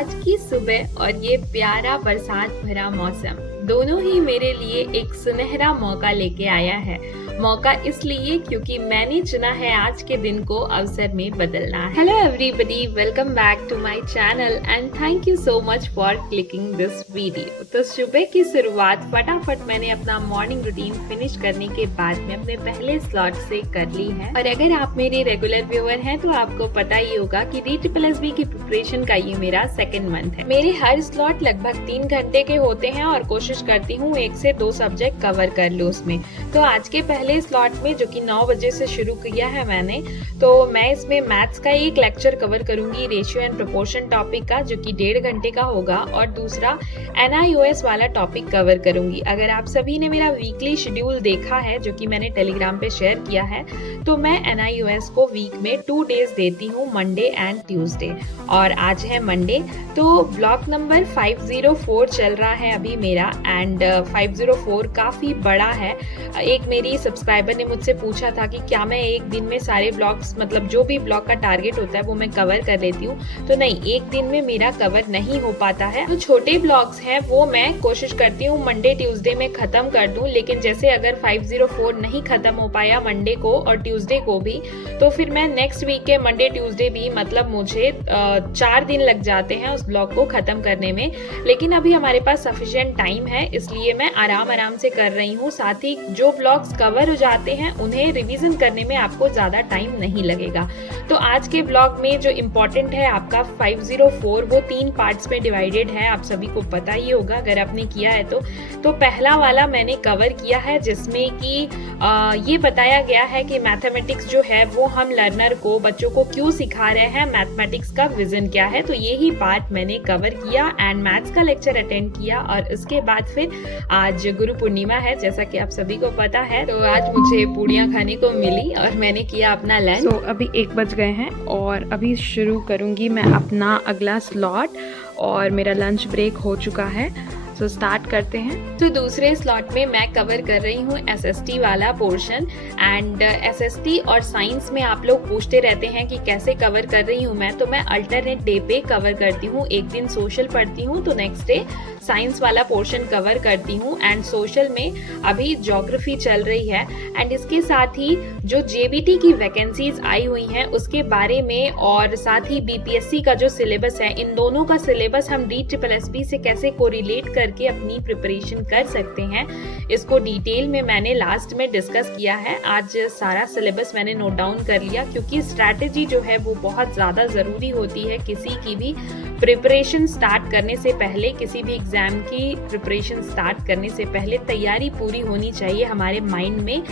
आज की सुबह और ये प्यारा बरसात भरा मौसम दोनों ही मेरे लिए एक सुनहरा मौका लेके आया है। मौका इसलिए क्योंकि मैंने चुना है आज के दिन को अवसर में बदलना। Hello everybody, welcome back to my channel and thank you so much for clicking this video. तो सुबह की शुरुआत फटाफट मैंने अपना मॉर्निंग रूटीन फिनिश करने के बाद में अपने पहले स्लॉट से कर ली है। और अगर आप मेरे रेगुलर व्यूअर हैं तो आपको पता ही होगा कि DSSB की प्रिपरेशन का ये मेरा सेकंड मंथ है। मेरे हर स्लॉट लगभग 3 घंटे के होते हैं और कोशिश करती हूँ 1 से 2 सब्जेक्ट कवर कर लूँ उसमें। तो आज के पहले स्लॉट में, जो कि 9 बजे से शुरू किया है मैंने, तो मैं इसमें मैथ्स का एक लेक्चर कवर करूंगी, रेशियो एंड प्रोपोर्शन टॉपिक का, जो कि 1.5 घंटे का होगा, और दूसरा NIOS वाला टॉपिक कवर करूंगी। अगर आप सभी ने मेरा वीकली शेड्यूल देखा है, जो कि मैंने टेलीग्राम पे शेयर किया है, तो मैं NIOS को वीक में 2 डेज देती हूँ, मंडे एंड ट्यूसडे। और आज है मंडे, तो ब्लॉक नंबर 504 चल रहा है अभी मेरा, एंड 504 काफ़ी बड़ा है। एक मेरी सब्सक्राइबर ने मुझसे पूछा था कि क्या मैं एक दिन में सारे ब्लॉग्स, मतलब जो भी ब्लॉग का टारगेट होता है वो मैं कवर कर लेती हूँ। तो नहीं, एक दिन में मेरा कवर नहीं हो पाता है। तो छोटे ब्लॉग्स हैं वो मैं कोशिश करती हूँ मंडे ट्यूसडे में ख़त्म कर दूँ, लेकिन जैसे अगर 504 नहीं ख़त्म हो पाया मंडे को और ट्यूसडे को भी, तो फिर मैं नेक्स्ट वीक के मंडे ट्यूसडे भी, मतलब मुझे 4 दिन लग जाते हैं उस ब्लॉग को ख़त्म करने में। लेकिन अभी हमारे पास सफिशिएंट टाइम है, इसलिए मैं आराम से कर रही हूँ। साथ ही जो ब्लॉग्स कवर हो जाते हैं उन्हें रिवीजन करने में आपको ज़्यादा टाइम नहीं लगेगा। तो आज के ब्लॉग में जो इम्पोर्टेंट है आपका 504, वो 3 पार्ट्स में डिवाइडेड है, आप सभी को पता ही होगा अगर आपने किया है तो पहला वाला मैंने कवर किया है, जिसमें कि ये बताया गया है कि मैथमेटिक्स जो है वो हम लर्नर को, बच्चों को क्यों सिखा रहे हैं, मैथमेटिक्स का विजन क्या है। तो यही पार्ट मैंने कवर किया एंड मैथ्स का लेक्चर अटेंड किया। और उसके बाद फिर आज गुरु पूर्णिमा है, जैसा कि आप सभी को पता है, तो आज मुझे पूड़ियाँ खाने को मिली और मैंने किया अपना लंच। तो अभी 1 बज गए हैं और अभी शुरू करूँगी मैं अपना अगला स्लॉट, और मेरा लंच ब्रेक हो चुका है। तो स्टार्ट करते हैं। तो दूसरे स्लॉट में मैं कवर कर रही हूँ SST वाला पोर्शन, एंड SST और साइंस में आप लोग पूछते रहते हैं कि कैसे कवर कर रही हूँ मैं, तो मैं अल्टरनेट डे पे कवर करती हूँ। एक दिन सोशल पढ़ती हूँ तो नेक्स्ट डे साइंस वाला पोर्शन कवर करती हूँ। एंड सोशल में अभी ज्योग्राफी चल रही है, एंड इसके साथ ही जो JBT की वैकेंसीज आई हुई हैं उसके बारे में, और साथ ही BPSC का जो सिलेबस है, इन दोनों का सिलेबस हम DSSB से कैसे कोरिलेट करके अपनी प्रिपरेशन कर सकते हैं, इसको डिटेल में मैंने लास्ट में डिस्कस किया है। आज सारा सिलेबस मैंने नोट डाउन कर लिया, क्योंकि स्ट्रैटेजी जो है वो बहुत ज़्यादा ज़रूरी होती है किसी की भी प्रिपरेशन स्टार्ट करने से पहले, किसी भी एग्ज़ाम की प्रिपरेशन स्टार्ट करने से पहले तैयारी पूरी होनी चाहिए हमारे माइंड में।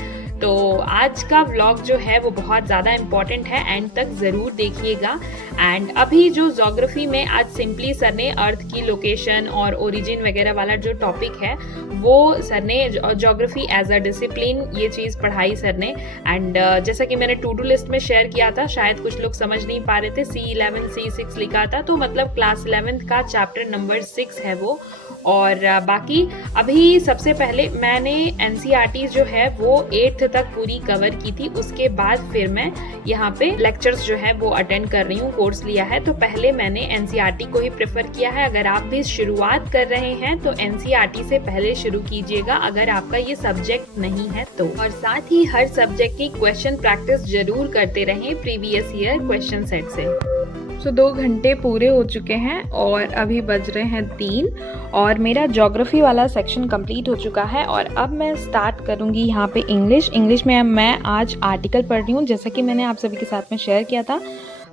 तो आज का व्लॉग जो है वो बहुत ज़्यादा इम्पॉर्टेंट है, एंड तक ज़रूर देखिएगा। एंड अभी जो ज्योग्राफी में आज सिंपली सर ने अर्थ की लोकेशन और ओरिजिन वगैरह वाला जो टॉपिक है, वो सर ने ज्योग्राफी एज अ डिसिप्लिन ये चीज़ पढ़ाई सर ने। एंड जैसा कि मैंने टू डू लिस्ट में शेयर किया था, शायद कुछ लोग समझ नहीं पा रहे थे, C11 C6 लिखा था, तो मतलब क्लास 11th का चैप्टर नंबर 6 है वो। और बाकी अभी सबसे पहले मैंने NCERT जो है वो 8th तक पूरी कवर की थी। उसके बाद फिर मैं यहाँ पे लेक्चर्स जो है वो अटेंड कर रही हूँ, कोर्स लिया है। तो पहले मैंने NCERT को ही प्रेफर किया है। अगर आप भी शुरुआत कर रहे हैं तो NCERT से पहले शुरू कीजिएगा, अगर आपका ये सब्जेक्ट नहीं है तो। और साथ ही हर सब्जेक्ट की क्वेश्चन प्रैक्टिस जरूर करते रहें प्रीवियस ईयर क्वेश्चन सेट से। तो 2 घंटे पूरे हो चुके हैं और अभी बज रहे हैं 3, और मेरा ज्योग्राफी वाला सेक्शन कंप्लीट हो चुका है। और अब मैं स्टार्ट करूंगी यहाँ पे इंग्लिश में मैं आज आर्टिकल पढ़ रही हूँ, जैसा कि मैंने आप सभी के साथ में शेयर किया था।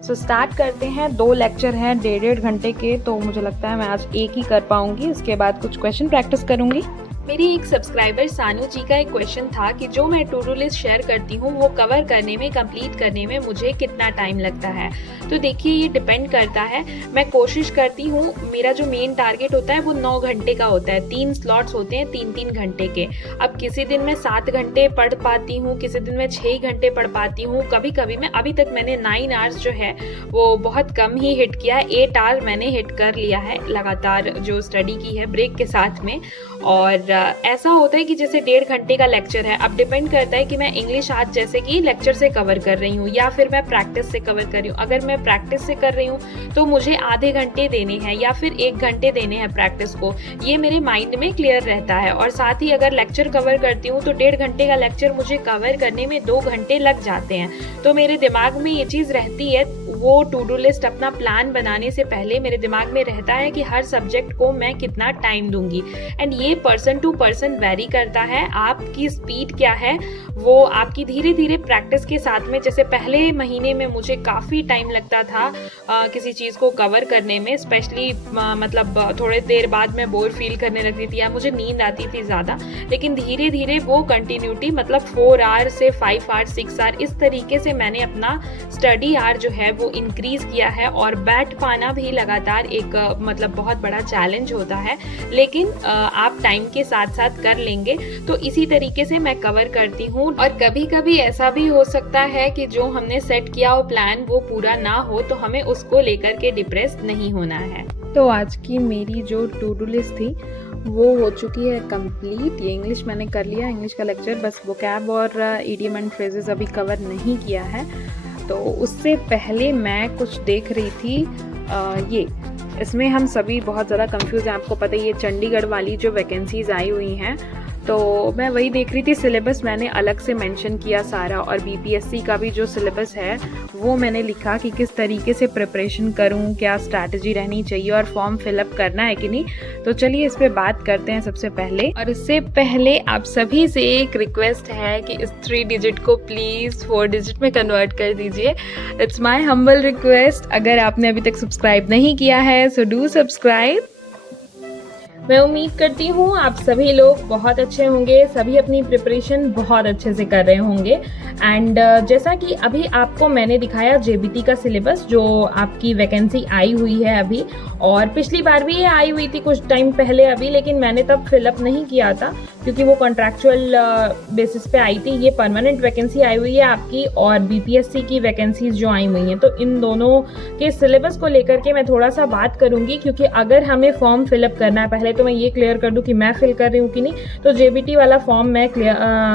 सो स्टार्ट करते हैं। 2 लेक्चर हैं 1.5 घंटे के, तो मुझे लगता है मैं आज एक ही कर पाऊंगी। उसके बाद कुछ क्वेश्चन प्रैक्टिस करूंगी। मेरी एक सब्सक्राइबर सानू जी का एक क्वेश्चन था कि जो मैं टू डू लिस्ट शेयर करती हूँ वो कवर करने में, कंप्लीट करने में मुझे कितना टाइम लगता है। तो देखिए, ये डिपेंड करता है। मैं कोशिश करती हूँ, मेरा जो मेन टारगेट होता है वो 9 घंटे का होता है। 3 स्लॉट्स होते हैं 3-3 घंटे के। अब किसी दिन मैं 7 घंटे पढ़ पाती हूँ, किसी दिन मैं 6 घंटे पढ़ पाती हूँ, कभी कभी मैं, अभी तक मैंने 9 आवर्स जो है वो बहुत कम ही हिट किया है। 8 आवर मैंने हिट कर लिया है लगातार, जो स्टडी की है ब्रेक के साथ में। और ऐसा होता है कि जैसे 1.5 घंटे का लेक्चर है, अब डिपेंड करता है कि मैं इंग्लिश आज जैसे कि लेक्चर से कवर कर रही हूँ या फिर मैं प्रैक्टिस से कवर कर रही हूँ। अगर मैं प्रैक्टिस से कर रही हूँ तो मुझे आधे घंटे देने हैं या फिर 1 घंटे देने हैं प्रैक्टिस को, ये मेरे माइंड में क्लियर रहता है। और साथ ही अगर लेक्चर कवर करती हूँ तो 1.5 घंटे का लेक्चर मुझे कवर करने में 2 घंटे लग जाते हैं। तो मेरे दिमाग में ये चीज़ रहती है, वो टू डू लिस्ट अपना प्लान बनाने से पहले मेरे दिमाग में रहता है कि हर सब्जेक्ट को मैं कितना टाइम दूंगी। एंड ये पर्सन टू पर्सन वेरी करता है, आपकी स्पीड क्या है वो आपकी धीरे धीरे प्रैक्टिस के साथ में, जैसे पहले महीने में मुझे काफ़ी टाइम लगता था किसी चीज़ को कवर करने में, स्पेशली मतलब थोड़े देर बाद मैं बोर फील करने लगती थी या मुझे नींद आती थी ज़्यादा, लेकिन धीरे धीरे वो कंटिन्यूटी मतलब 4 आवर से 5 आवर 6 आवर इस तरीके से मैंने अपना स्टडी आवर जो है वो इंक्रीज़ किया है। और बैठ पाना भी लगातार एक मतलब बहुत बड़ा चैलेंज होता है, लेकिन आप टाइम के साथ साथ कर लेंगे। तो इसी तरीके से मैं कवर करती हूँ। और कभी कभी ऐसा भी हो सकता है कि जो हमने सेट किया हो प्लान वो पूरा ना हो, तो हमें उसको लेकर के डिप्रेस नहीं होना है। तो आज की मेरी जो टू डू लिस्ट थी वो हो चुकी है कंप्लीट। ये इंग्लिश मैंने कर लिया, इंग्लिश का लेक्चर, बस वोकैब और इडियम एंड फ्रेजेस अभी कवर नहीं किया है। तो उससे पहले मैं कुछ देख रही थी ये, इसमें हम सभी बहुत ज़्यादा कंफ्यूज हैं। आपको पता ही है चंडीगढ़ वाली जो वैकेंसीज़ आई हुई हैं, तो मैं वही देख रही थी। सिलेबस मैंने अलग से मेंशन किया सारा, और बीपीएससी का भी जो सिलेबस है वो मैंने लिखा कि किस तरीके से प्रिपरेशन करूं, क्या स्ट्रैटेजी रहनी चाहिए और फॉर्म फिलअप करना है कि नहीं। तो चलिए इस पे बात करते हैं सबसे पहले। और इससे पहले आप सभी से एक रिक्वेस्ट है कि इस 3 डिजिट को प्लीज़ 4 डिजिट में कन्वर्ट कर दीजिए। It's my humble request. अगर आपने अभी तक सब्सक्राइब नहीं किया है सो डू सब्सक्राइब। मैं उम्मीद करती हूँ आप सभी लोग बहुत अच्छे होंगे, सभी अपनी प्रिपरेशन बहुत अच्छे से कर रहे होंगे। एंड जैसा कि अभी आपको मैंने दिखाया जेबीटी का सिलेबस जो आपकी वैकेंसी आई हुई है अभी, और पिछली बार भी ये आई हुई थी कुछ टाइम पहले अभी, लेकिन मैंने तब फिलअप नहीं किया था क्योंकि वो कॉन्ट्रैक्चुअल बेसिस पे आई थी। ये परमानेंट वैकेंसी आई हुई है आपकी, और बीपीएससी की वैकेंसीज जो आई हुई हैं। तो इन दोनों के सिलेबस को लेकर के मैं थोड़ा सा बात करूंगी, क्योंकि अगर हमें फॉर्म फिलअप करना है, पहले तो मैं ये क्लियर कर दूं कि मैं फिल कर रही हूँ कि नहीं, तो जेबीटी वाला फॉर्म मैं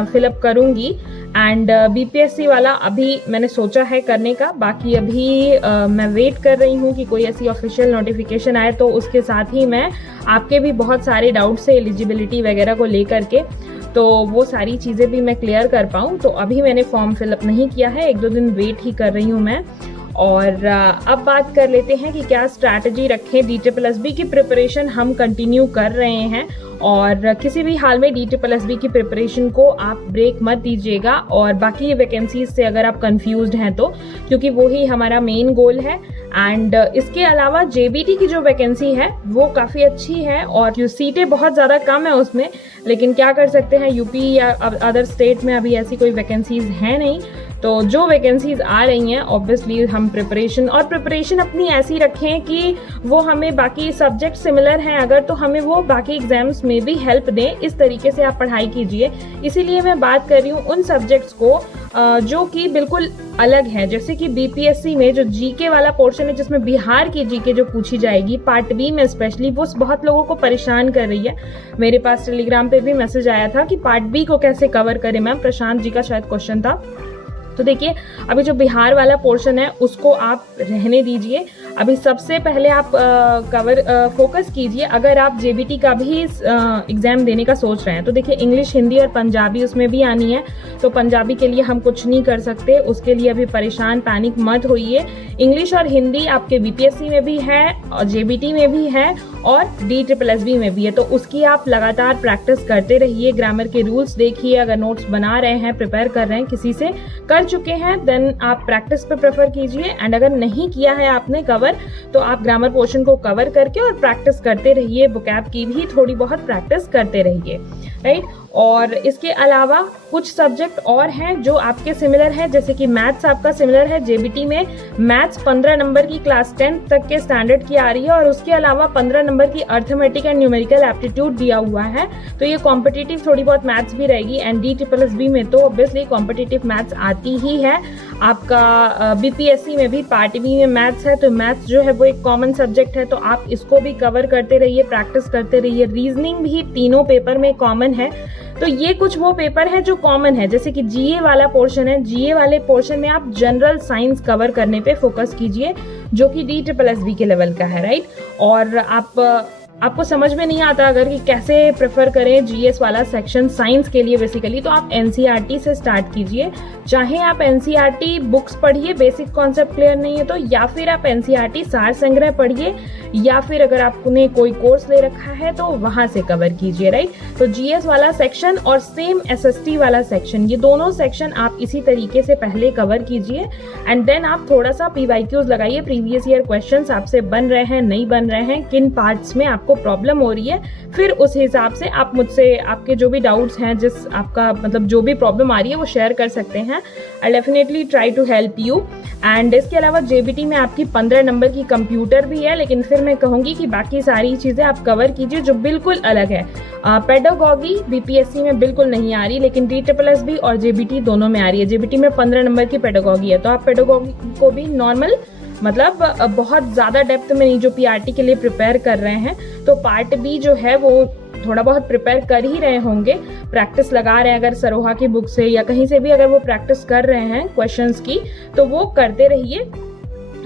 फिलअप करूंगी। एंड बीपीएससी वाला अभी मैंने सोचा है करने का, बाकी अभी मैं वेट कर रही हूँ कि कोई ऐसी ऑफिशियल नोटिफिकेशन आए, तो उसके साथ ही मैं आपके भी बहुत सारे डाउट्स है एलिजिबिलिटी वगैरह को लेकर के, तो वो सारी चीज़ें भी मैं क्लियर कर पाऊँ। तो अभी मैंने फॉर्म फिलअप नहीं किया है, 1-2 दिन वेट ही कर रही हूँ मैं। और अब बात कर लेते हैं कि क्या स्ट्रैटेजी रखें। DSSB की प्रिपरेशन हम कंटिन्यू कर रहे हैं, और किसी भी हाल में DSSB की प्रिपरेशन को आप ब्रेक मत दीजिएगा। और बाकी वैकेंसीज से अगर आप कंफ्यूज्ड हैं तो, क्योंकि वो ही हमारा मेन गोल है। एंड इसके अलावा जेबीटी की जो वैकेंसी है वो काफ़ी अच्छी है, और जो सीटें बहुत ज़्यादा कम है उसमें, लेकिन क्या कर सकते हैं, यूपी या अदर स्टेट में अभी ऐसी कोई वैकेंसीज है नहीं। तो जो वैकेंसीज आ रही हैं ऑब्वियसली हम प्रिपरेशन अपनी ऐसी रखें कि वो हमें बाकी सब्जेक्ट सिमिलर हैं अगर, तो हमें वो बाकी एग्जाम्स में भी हेल्प दें। इस तरीके से आप पढ़ाई कीजिए। इसीलिए मैं बात कर रही हूँ उन सब्जेक्ट्स को जो कि बिल्कुल अलग है, जैसे कि बीपीएससी में जो जीके वाला पोर्शन है जिसमें बिहार की जीके जो पूछी जाएगी पार्ट बी में स्पेशली, वो बहुत लोगों को परेशान कर रही है। मेरे पास टेलीग्राम पे भी मैसेज आया था कि पार्ट बी को कैसे कवर करें मैम, प्रशांत जी का शायद क्वेश्चन था। तो देखिए अभी जो बिहार वाला पोर्शन है उसको आप रहने दीजिए। अभी सबसे पहले आप फोकस कीजिए, अगर आप जेबीटी का भी एग्ज़ाम देने का सोच रहे हैं तो देखिए इंग्लिश, हिंदी और पंजाबी उसमें भी आनी है। तो पंजाबी के लिए हम कुछ नहीं कर सकते, उसके लिए अभी परेशान पैनिक मत होइए। इंग्लिश और हिंदी आपके बीपीएससी में भी है और जेबीटी में भी है और DSSB में भी है, तो उसकी आप लगातार प्रैक्टिस करते रहिए। ग्रामर के रूल्स देखिए, अगर नोट्स बना रहे हैं, प्रिपेयर कर रहे हैं, किसी से कर चुके हैं, देन आप प्रैक्टिस पे प्रेफर कीजिए। एंड अगर नहीं किया है आपने कवर, तो आप ग्रामर पोर्शन को कवर करके और प्रैक्टिस करते रहिए। वोकैब की भी थोड़ी बहुत प्रैक्टिस करते रहिए, राइट। और इसके अलावा कुछ सब्जेक्ट और हैं जो आपके सिमिलर हैं, जैसे कि मैथ्स आपका सिमिलर है। जेबीटी में मैथ्स 15 नंबर की क्लास 10 तक के स्टैंडर्ड की आ रही है, और उसके अलावा 15 नंबर की अर्थमेटिक एंड न्यूमेरिकल एप्टीट्यूड दिया हुआ है। तो ये कॉम्पिटिटिव थोड़ी बहुत मैथ्स भी रहेगी। एंड DSSB में तो ऑब्वियसली कॉम्पिटिटिव मैथ्स आती ही है। आपका बीपीएससी में भी पार्ट बी में मैथ्स है, तो मैथ्स जो है वो एक कॉमन सब्जेक्ट है, तो आप इसको भी कवर करते रहिए, प्रैक्टिस करते रहिए। रीजनिंग भी तीनों पेपर में कॉमन है, तो ये कुछ वो पेपर है जो कॉमन है। जैसे कि जीए वाला पोर्शन है, जीए वाले पोर्शन में आप जनरल साइंस कवर करने पे फोकस कीजिए, जो कि DSSB के लेवल का है, राइट। और आपको समझ में नहीं आता अगर कि कैसे प्रेफर करें जीएस वाला सेक्शन साइंस के लिए बेसिकली, तो आप एनसीईआरटी से स्टार्ट कीजिए। चाहे आप एनसीईआरटी बुक्स पढ़िए, बेसिक कॉन्सेप्ट क्लियर नहीं है तो, या फिर आप एनसीईआरटी सार संग्रह पढ़िए, या फिर अगर आपने कोई कोर्स ले रखा है तो वहां से कवर कीजिए, राइट। तो जीएस वाला सेक्शन और सेम एसएसटी वाला सेक्शन, ये दोनों सेक्शन आप इसी तरीके से पहले कवर कीजिए, एंड देन आप थोड़ा सा पीवाईक्यूज लगाइए, प्रीवियस ईयर क्वेश्चंस आपसे बन रहे हैं नहीं बन रहे हैं, किन पार्ट्स में आपको प्रॉब्लम हो रही है, फिर उस हिसाब से आप मुझसे आपके जो भी डाउट्स हैं, जिस आपका मतलब जो भी प्रॉब्लम आ रही है वो शेयर कर सकते हैं। I definitely try to help you. And इसके अलावा जेबीटी में आपकी 15 नंबर की कंप्यूटर भी है, लेकिन फिर मैं कहूँगी कि बाकी सारी चीज़ें आप कवर कीजिए जो बिल्कुल अलग है। पेडागॉगी बीपीएससी में बिल्कुल नहीं आ रही, लेकिन DSSB और जेबीटी दोनों में आ रही है। जेबीटी में 15 नंबर की पेडागॉगी है, तो आप पेडागॉगी को भी नॉर्मल मतलब बहुत ज़्यादा डेप्थ में नहीं, जो पीआरटी के लिए प्रिपेयर कर रहे हैं, तो पार्ट बी जो है वो थोड़ा बहुत प्रिपेयर कर ही रहे होंगे, प्रैक्टिस लगा रहे हैं। अगर सरोहा की बुक से या कहीं से भी अगर वो प्रैक्टिस कर रहे हैं क्वेश्चंस की, तो वो करते रहिए।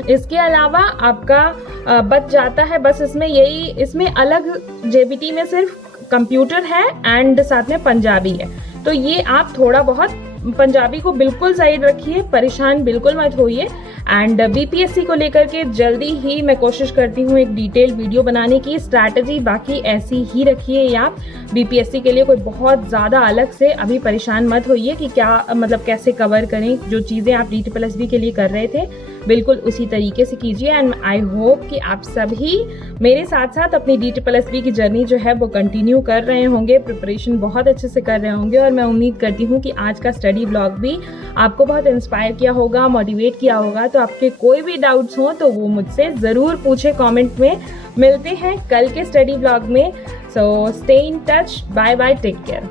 इसके अलावा आपका बच जाता है बस इसमें यही, इसमें अलग जेबीटी में सिर्फ कंप्यूटर है एंड साथ में पंजाबी है, तो ये आप थोड़ा बहुत पंजाबी को बिल्कुल साइड रखिए, परेशान बिल्कुल मत होइए। एंड बीपीएससी को लेकर के जल्दी ही मैं कोशिश करती हूँ एक डिटेल वीडियो बनाने की। स्ट्रैटेजी बाकी ऐसी ही रखिए आप बीपीएससी के लिए, कोई बहुत ज़्यादा अलग से अभी परेशान मत होइए कि क्या मतलब कैसे कवर करें। जो चीज़ें आप DSSB के लिए कर रहे थे बिल्कुल उसी तरीके से कीजिए। एंड आई होप कि आप सभी मेरे साथ साथ अपनी DSSB की जर्नी जो है वो कंटिन्यू कर रहे होंगे, प्रिपरेशन बहुत अच्छे से कर रहे होंगे, और मैं उम्मीद करती हूँ कि आज का स्टडी ब्लॉग भी आपको बहुत इंस्पायर किया होगा, मोटिवेट किया होगा। तो आपके कोई भी डाउट्स हों तो वो मुझसे ज़रूर पूछे कमेंट में। मिलते हैं कल के स्टडी ब्लॉग में। So stay in touch, bye bye, take care.